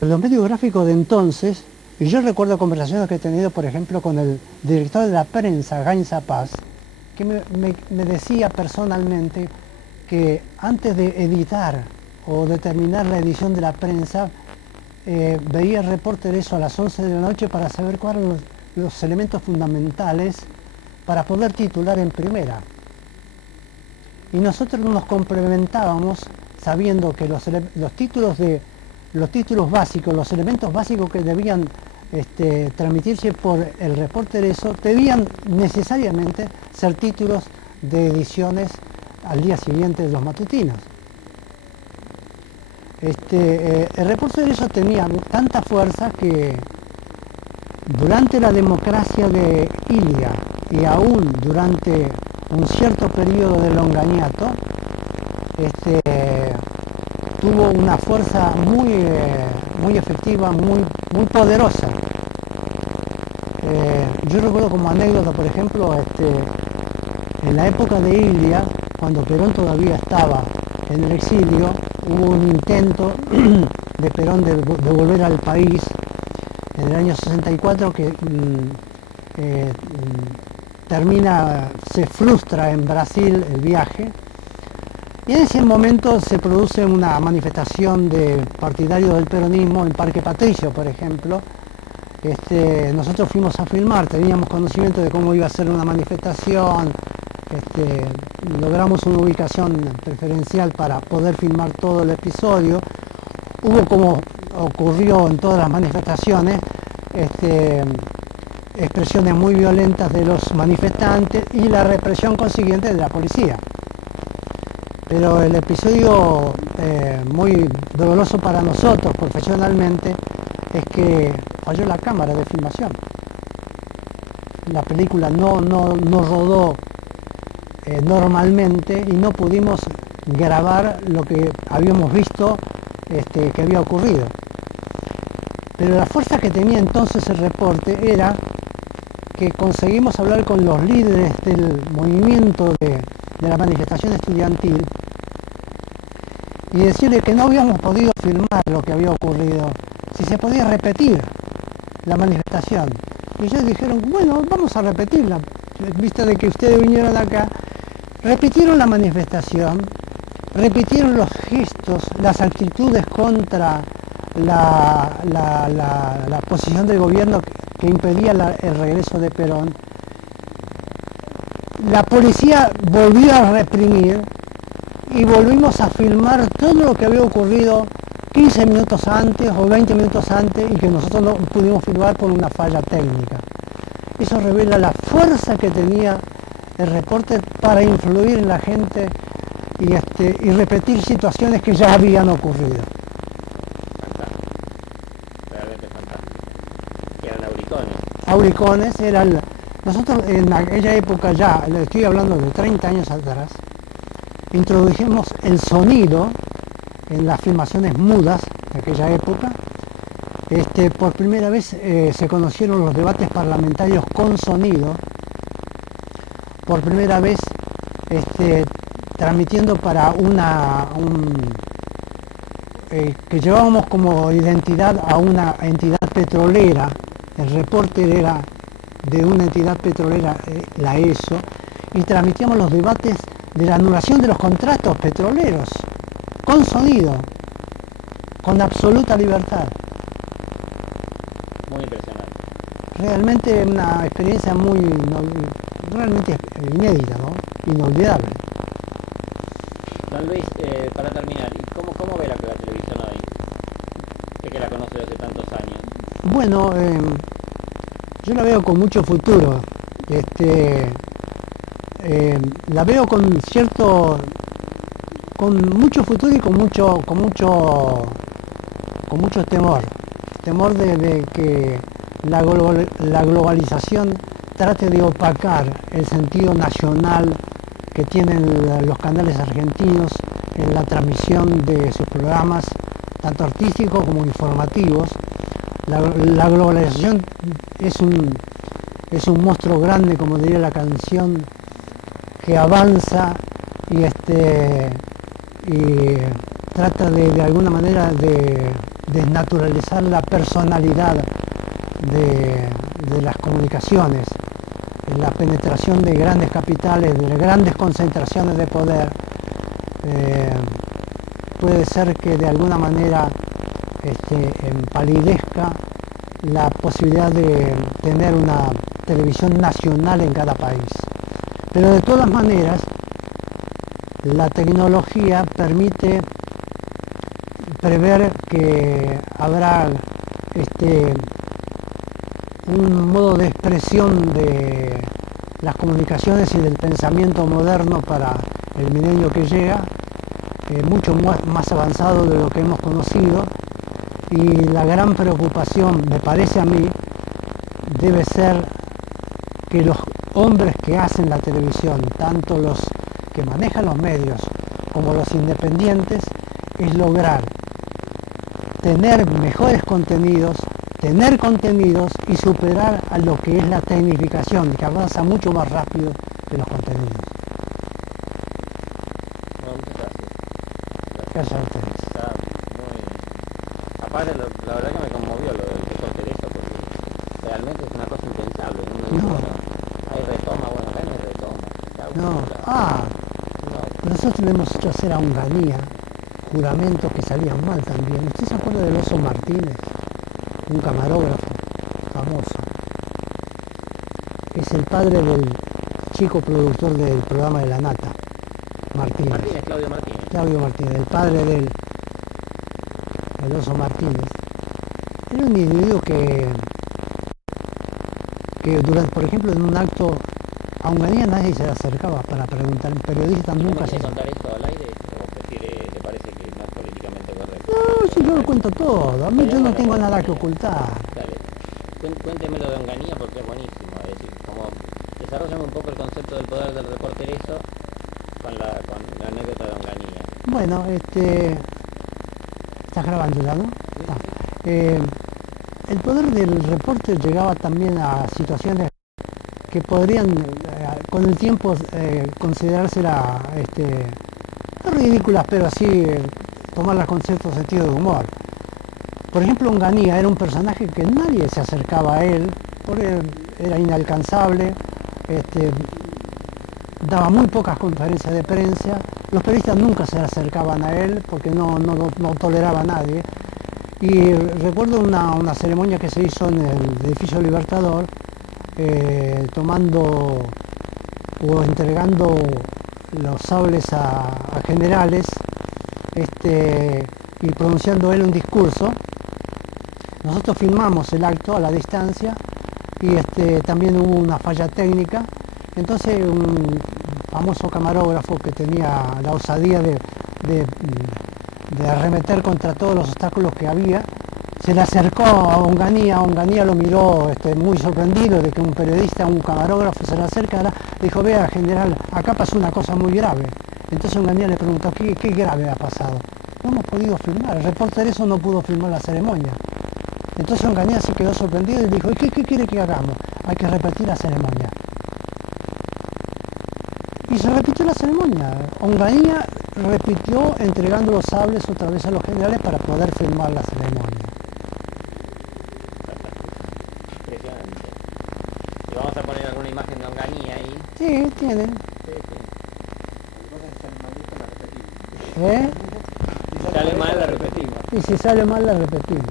Los medios gráficos de entonces, y yo recuerdo conversaciones que he tenido, por ejemplo, con el director de la prensa, Gainza Paz, que me decía personalmente que antes de editar o de terminar la edición de la prensa, veía el Reporter eso a las 11 de la noche para saber cuáles eran los elementos fundamentales para poder titular en primera. Y nosotros nos complementábamos sabiendo que los títulos básicos, los elementos básicos que debían transmitirse por el Reporter eso, debían necesariamente ser títulos de ediciones al día siguiente de los matutinos. El Reporter eso tenía tanta fuerza que durante la democracia de Ilia y aún durante un cierto periodo de Longaniato, tuvo una fuerza muy efectiva, muy poderosa. Yo recuerdo como anécdota, por ejemplo, en la época de Ilia, cuando Perón todavía estaba en el exilio, hubo un intento de Perón de volver al país en el año 64 que se frustra en Brasil el viaje, y en ese momento se produce una manifestación de partidarios del peronismo en Parque Patricio, por ejemplo. Nosotros fuimos a filmar, teníamos conocimiento de cómo iba a ser una manifestación, logramos una ubicación preferencial para poder filmar todo el episodio. Hubo, como ocurrió en todas las manifestaciones, expresiones muy violentas de los manifestantes y la represión consiguiente de la policía. Pero el episodio muy doloroso para nosotros profesionalmente es que falló la cámara de filmación. La película no rodó normalmente y no pudimos grabar lo que habíamos visto que había ocurrido. Pero la fuerza que tenía entonces el reporte era que conseguimos hablar con los líderes del movimiento de la manifestación estudiantil y decirle que no habíamos podido filmar lo que había ocurrido, si se podía repetir la manifestación. Y ellos dijeron, bueno, vamos a repetirla, vista de que ustedes vinieron acá. Repitieron la manifestación, repitieron los gestos, las actitudes contra la posición del gobierno que impedía el regreso de Perón. La policía volvió a reprimir y volvimos a filmar todo lo que había ocurrido 15 minutos antes o 20 minutos antes y que nosotros no pudimos filmar por una falla técnica. Eso revela la fuerza que tenía el reporte para influir en la gente y repetir situaciones que ya habían ocurrido. Fantástico, realmente fantástico. Eran auricones. Auricones eran... Nosotros en aquella época ya, le estoy hablando de 30 años atrás, introdujimos el sonido en las filmaciones mudas de aquella época. Por primera vez se conocieron los debates parlamentarios con sonido. Por primera vez transmitiendo para que llevábamos como identidad a una entidad petrolera. El reporte era de una entidad petrolera, la ESO, y transmitíamos los debates de la anulación de los contratos petroleros, con sonido, con absoluta libertad. Muy impresionante. Realmente una experiencia realmente inédita, ¿no? Inolvidable. Don Luis, para terminar, ¿cómo ve la televisión hoy? Usted que la conoce desde tantos años. Bueno, yo la veo con mucho futuro. La veo con mucho futuro y con mucho temor de que la globalización trate de opacar el sentido nacional que tienen los canales argentinos en la transmisión de sus programas, tanto artísticos como informativos. La globalización es un monstruo grande, como diría la canción, que avanza y trata de alguna manera de desnaturalizar la personalidad de las comunicaciones, la penetración de grandes capitales, de grandes concentraciones de poder. Puede ser que de alguna manera empalidezca la posibilidad de tener una televisión nacional en cada país. Pero de todas maneras, la tecnología permite prever que habrá un modo de expresión de las comunicaciones y del pensamiento moderno para el milenio que llega, mucho más avanzado de lo que hemos conocido, y la gran preocupación, me parece a mí, debe ser que los hombres que hacen la televisión, tanto los que manejan los medios como los independientes, es lograr tener mejores contenidos, tener contenidos y superar a lo que es la tecnificación, que avanza mucho más rápido que los contenidos. Bueno, muchas gracias. Gracias a ustedes. Está muy... Aparte, la verdad que me conmovió lo del doctor Teresa, porque realmente es una cosa impensable. No. Hay retoma, bueno, acá no hay retoma. No. No. Nosotros le hemos hecho hacer a Onganía juramentos que salían mal también. ¿Usted se acuerda del Oso Martínez? Un camarógrafo famoso. Es el padre del chico productor del programa de La Nata, Martínez. Claudio Martínez. Claudio Martínez, el padre del Oso Martínez. Era un individuo que durante, por ejemplo, en un acto a Onganía nadie se le acercaba para preguntar, periodistas nunca se... ¿Quiere contar esto al aire o prefiere, te parece que no es políticamente correcto? No, si yo lo cuento todo, a mí yo no tengo nada que ocultar. Dale. Cuéntemelo de Onganía porque es buenísimo. Es decir, como desarrollame un poco el concepto del poder del reportereso con la anécdota de Onganía. Bueno, ¿estás grabando ya, no? El poder del reporte llegaba también a situaciones que podrían con el tiempo considerarse no ridículas, pero así tomarlas con cierto sentido de humor. Por ejemplo, Onganía era un personaje que nadie se acercaba a él, porque era inalcanzable, daba muy pocas conferencias de prensa, los periodistas nunca se acercaban a él porque no toleraba a nadie. Y recuerdo una ceremonia que se hizo en el edificio Libertador, tomando o entregando los sables a generales, y pronunciando él un discurso. Nosotros filmamos el acto a la distancia y también hubo una falla técnica. Entonces un famoso camarógrafo que tenía la osadía de arremeter contra todos los obstáculos que había, se le acercó a Onganía. Onganía lo miró muy sorprendido de que un periodista, un camarógrafo se le acercara. Le dijo: vea, general, acá pasó una cosa muy grave. Entonces Onganía le preguntó: ¿qué grave ha pasado? No hemos podido filmar, el reportero no pudo filmar la ceremonia. Entonces Onganía se quedó sorprendido y dijo: ¿y qué quiere que hagamos? Hay que repetir la ceremonia. Y se repitió la ceremonia. Onganía repitió entregando los sables otra vez a los generales para poder filmar la ceremonia. Impresionante. Y vamos a poner alguna imagen de Onganía ahí. Sí, tienen. Sí. ¿Eh? Si sale mal, la repetimos. Y si sale mal, la repetimos.